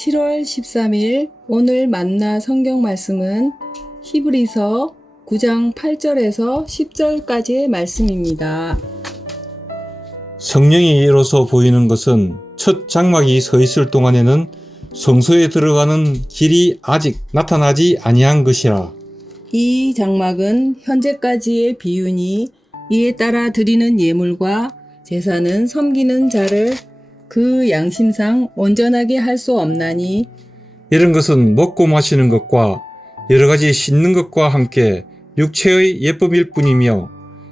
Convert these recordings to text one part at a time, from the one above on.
7월 13일 오늘 만나 성경 말씀은 히브리서 9장 8절에서 10절까지의 말씀입니다. 성령의 예로서 보이는 것은 첫 장막이 서 있을 동안에는 성소에 들어가는 길이 아직 나타나지 아니한 것이라. 이 장막은 현재까지의 비유니 이에 따라 드리는 예물과 제사는 섬기는 자를 그 양심상 온전하게 할 수 없나니 이런 것은 먹고 마시는 것과 여러 가지 씻는 것과 함께 육체의 예법일 뿐이며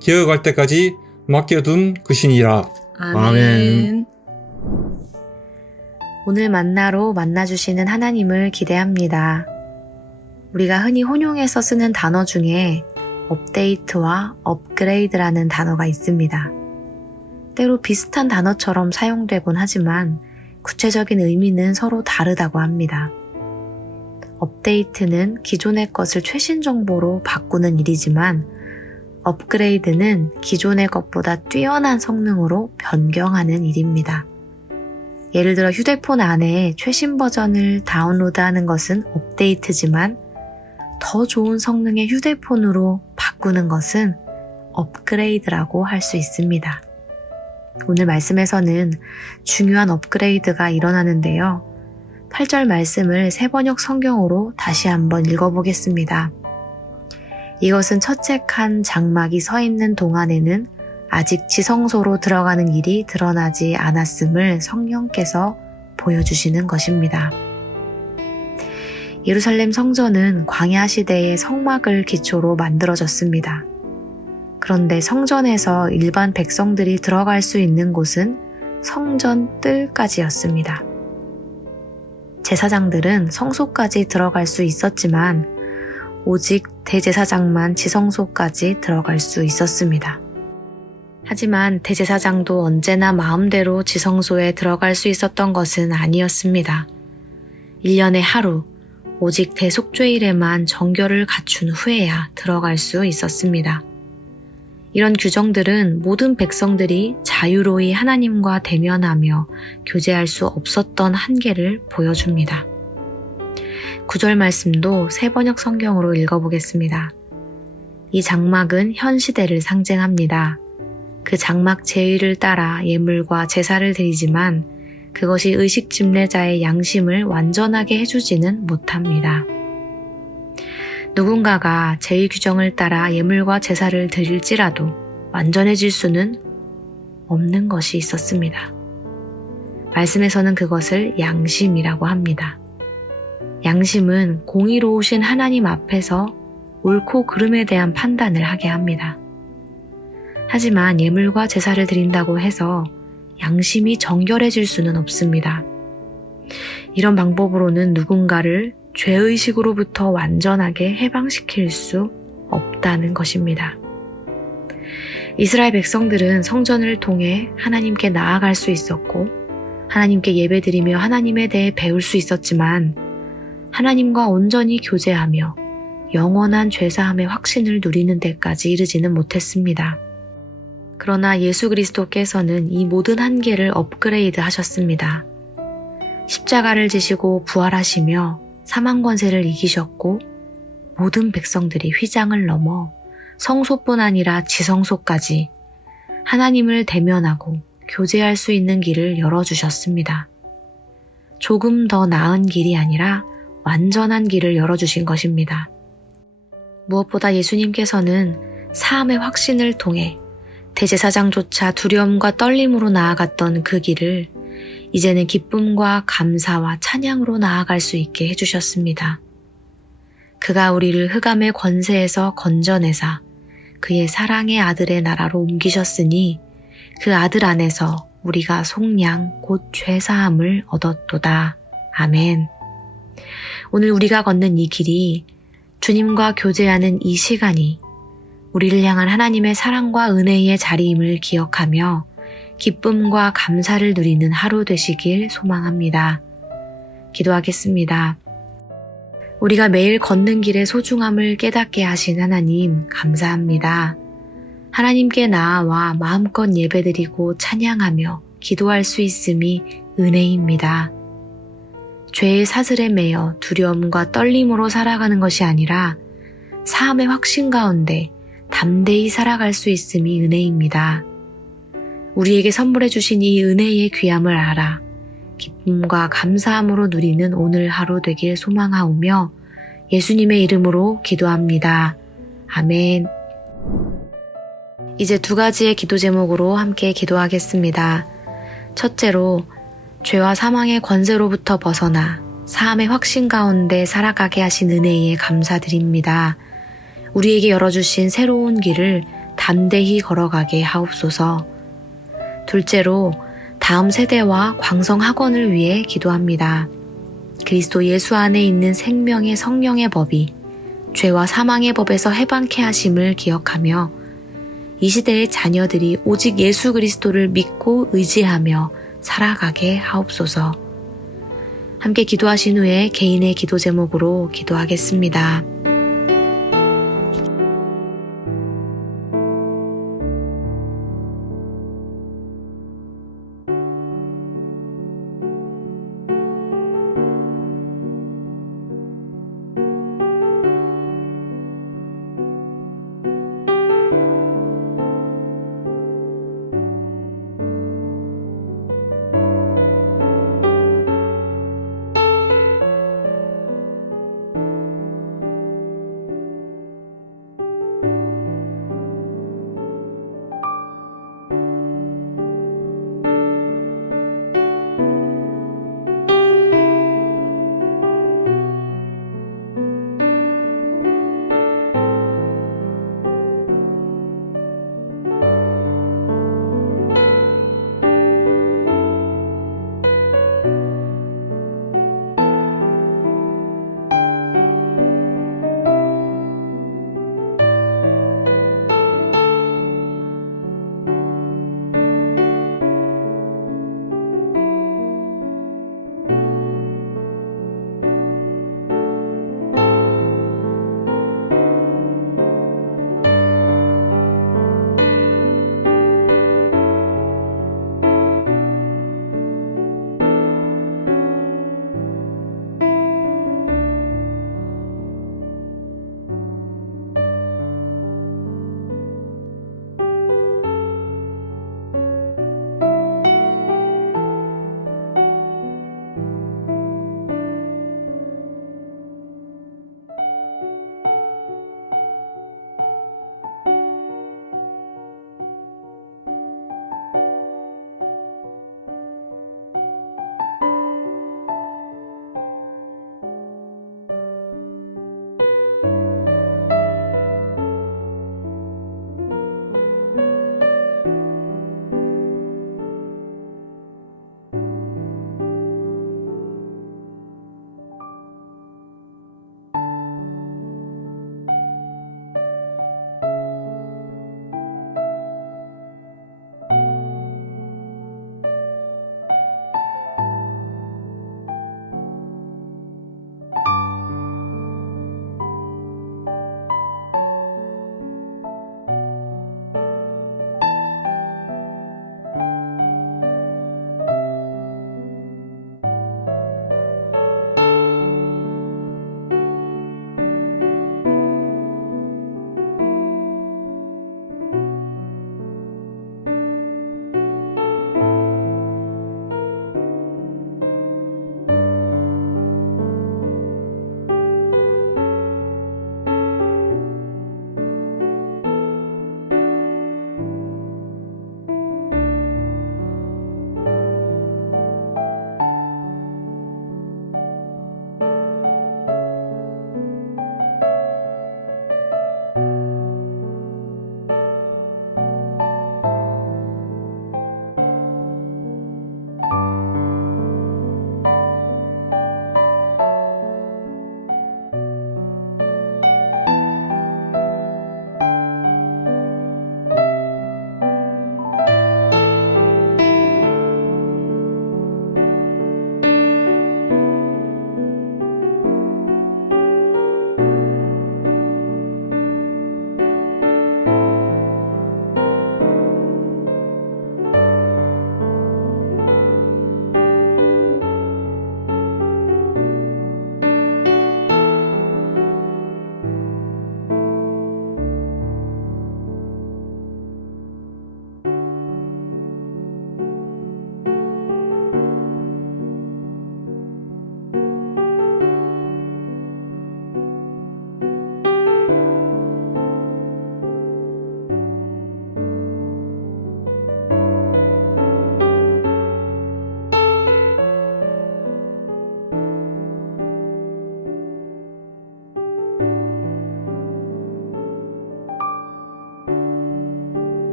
기억할 때까지 맡겨둔 것이니라. 아멘. 오늘 만나로 만나주시는 하나님을 기대합니다. 우리가 흔히 혼용해서 쓰는 단어 중에 업데이트와 업그레이드라는 단어가 있습니다. 때로 비슷한 단어처럼 사용되곤 하지만 구체적인 의미는 서로 다르다고 합니다. 업데이트는 기존의 것을 최신 정보로 바꾸는 일이지만 업그레이드는 기존의 것보다 뛰어난 성능으로 변경하는 일입니다. 예를 들어 휴대폰 안에 최신 버전을 다운로드하는 것은 업데이트지만 더 좋은 성능의 휴대폰으로 바꾸는 것은 업그레이드라고 할 수 있습니다. 오늘 말씀에서는 중요한 업그레이드가 일어나는데요. 8절 말씀을 새번역 성경으로 다시 한번 읽어보겠습니다. 이것은 첫째 칸 장막이 서 있는 동안에는 아직 지성소로 들어가는 길이 드러나지 않았음을 성령께서 보여주시는 것입니다. 예루살렘 성전은 광야 시대의 성막을 기초로 만들어졌습니다. 그런데 성전에서 일반 백성들이 들어갈 수 있는 곳은 성전 뜰까지였습니다. 제사장들은 성소까지 들어갈 수 있었지만 오직 대제사장만 지성소까지 들어갈 수 있었습니다. 하지만 대제사장도 언제나 마음대로 지성소에 들어갈 수 있었던 것은 아니었습니다. 1년에 하루, 오직 대속죄일에만 정결을 갖춘 후에야 들어갈 수 있었습니다. 이런 규정들은 모든 백성들이 자유로이 하나님과 대면하며 교제할 수 없었던 한계를 보여줍니다. 9절 말씀도 새번역 성경으로 읽어보겠습니다. 이 장막은 현 시대를 상징합니다. 그 장막 제의를 따라 예물과 제사를 드리지만 그것이 의식 집례자의 양심을 완전하게 해주지는 못합니다. 누군가가 제의 규정을 따라 예물과 제사를 드릴지라도 완전해질 수는 없는 것이 있었습니다. 말씀에서는 그것을 양심이라고 합니다. 양심은 공의로우신 하나님 앞에서 옳고 그름에 대한 판단을 하게 합니다. 하지만 예물과 제사를 드린다고 해서 양심이 정결해질 수는 없습니다. 이런 방법으로는 누군가를 죄의식으로부터 완전하게 해방시킬 수 없다는 것입니다. 이스라엘 백성들은 성전을 통해 하나님께 나아갈 수 있었고 하나님께 예배드리며 하나님에 대해 배울 수 있었지만 하나님과 온전히 교제하며 영원한 죄사함의 확신을 누리는 데까지 이르지는 못했습니다. 그러나 예수 그리스도께서는 이 모든 한계를 업그레이드 하셨습니다. 십자가를 지시고 부활하시며 사망 권세를 이기셨고 모든 백성들이 휘장을 넘어 성소뿐 아니라 지성소까지 하나님을 대면하고 교제할 수 있는 길을 열어주셨습니다. 조금 더 나은 길이 아니라 완전한 길을 열어주신 것입니다. 무엇보다 예수님께서는 사함의 확신을 통해 대제사장조차 두려움과 떨림으로 나아갔던 그 길을 이제는 기쁨과 감사와 찬양으로 나아갈 수 있게 해주셨습니다. 그가 우리를 흑암의 권세에서 건져내사 그의 사랑의 아들의 나라로 옮기셨으니 그 아들 안에서 우리가 속량 곧 죄사함을 얻었도다. 아멘. 오늘 우리가 걷는 이 길이 주님과 교제하는 이 시간이 우리를 향한 하나님의 사랑과 은혜의 자리임을 기억하며 기쁨과 감사를 누리는 하루 되시길 소망합니다. 기도하겠습니다. 우리가 매일 걷는 길의 소중함을 깨닫게 하신 하나님 감사합니다. 하나님께 나아와 마음껏 예배드리고 찬양하며 기도할 수 있음이 은혜입니다. 죄의 사슬에 매여 두려움과 떨림으로 살아가는 것이 아니라 사함의 확신 가운데 담대히 살아갈 수 있음이 은혜입니다. 우리에게 선물해 주신 이 은혜의 귀함을 알아 기쁨과 감사함으로 누리는 오늘 하루 되길 소망하오며 예수님의 이름으로 기도합니다. 아멘. 이제 2가지의 기도 제목으로 함께 기도하겠습니다. 첫째로 죄와 사망의 권세로부터 벗어나 사함의 확신 가운데 살아가게 하신 은혜에 감사드립니다. 우리에게 열어주신 새로운 길을 담대히 걸어가게 하옵소서. 둘째로 다음 세대와 광성학원을 위해 기도합니다. 그리스도 예수 안에 있는 생명의 성령의 법이 죄와 사망의 법에서 해방케 하심을 기억하며 이 시대의 자녀들이 오직 예수 그리스도를 믿고 의지하며 살아가게 하옵소서. 함께 기도하신 후에 개인의 기도 제목으로 기도하겠습니다.